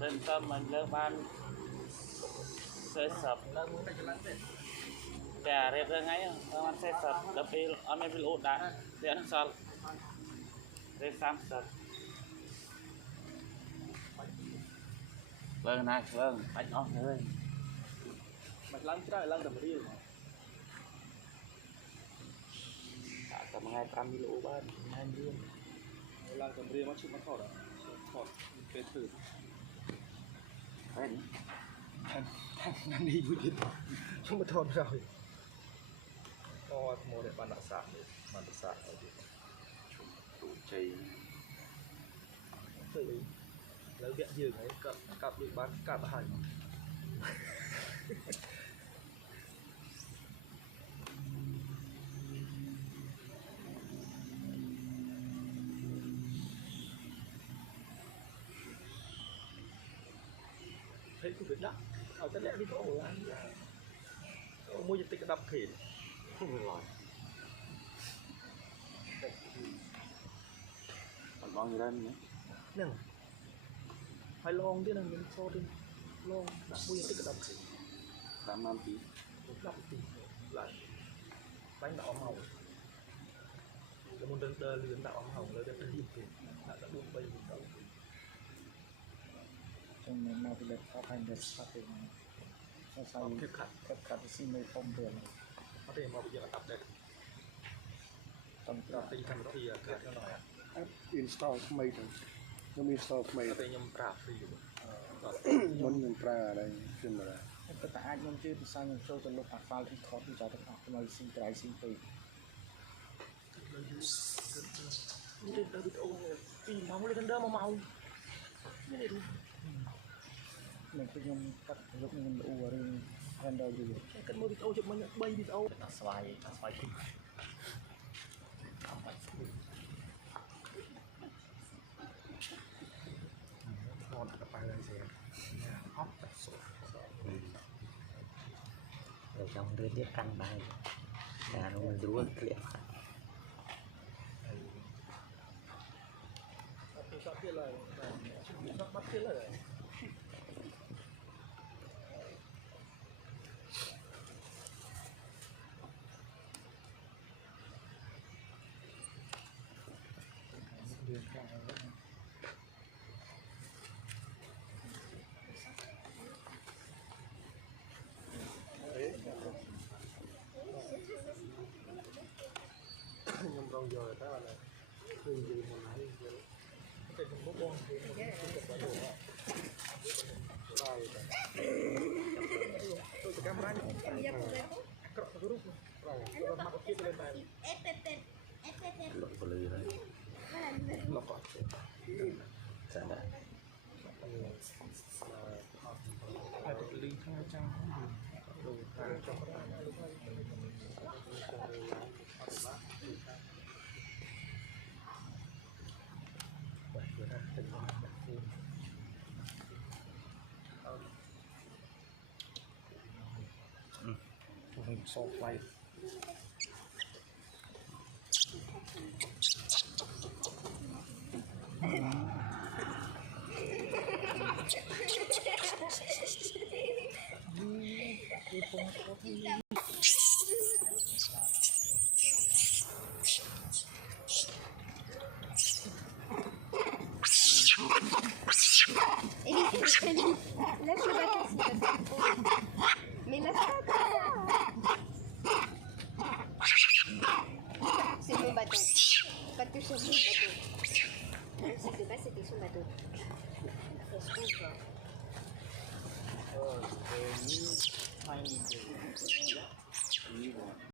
Bên tâm mình lên ban xe sập chả rệt ra ngay ban xe sập đập đi anh em bị lụt đã để nó sao rệt sam sập vâng này vâng anh on ơi mạch lăn trái lăn tầm đi tầm ngày 5 bị lụt ban hai điên lăn tầm đi nó chịu nó thọt cái thử anh đi vui đi không có thọt rồi to một để bàn đặc sản tụ chì tự lấy viện gì đấy cặp được bán cả hành thấy cũng biết đắt ở cái lẽ đi có một anh mua dịch tích đập khỉ không được rồi còn bao nhiêu đây nữa nè phải long thế này mình so đi long đặt mua dịch tích đập khỉ 5 tí đập tí lại bánh đậu hồng cái môn đơn lươn đậu hồng lấy được đi thì đã buông bay một đầu trong này mà được phát hành được phát hiện sau khép khát xin mấy phong tiền có thể mà bây giờ tập đây trong tập tinh thần thì cắt cho nó install ថ្មីទៅខ្ញុំ install ថ្មី តែខ្ញុំប្រាប់ free មុនខ្ញុំប្រើអីខ្ញុំមើល តែអាចខ្ញុំជឿភាសាខ្ញុំចូលទៅលុប file record ពីចោលទៅអស់មកស៊ីត្រៃស៊ីពេក នេះទៅវីដេអូពីម៉ោងលេខ1ម៉ោងនេះ mình cứ nhung cắt lúc mình u ở đây handle gì cái mưa video chụp mình 3 video là xoay kinh ngon đặt bài đây sẽ hot tập số rồi trong đưa tiếp căn bài là nó mình rúa clip kia là bắt kia là nhưng còn giờ đó là thường gì mà nãy giờ cái không có con thì không được bao nhiêu rồi tôi sẽ camera nhé cọ cái group rồi mặc cái kia lên này lộn vào lưới đấy lọc cọ sẽ đấy phải được link theo trang đồ hàng cho các bạn so flight Lève le bâton s'il te plaît. Mais lève pas. C'est mon bâton. Pas toucher mon bâton. Je sais pas, c'était sumpah tuh. Facebook. Ini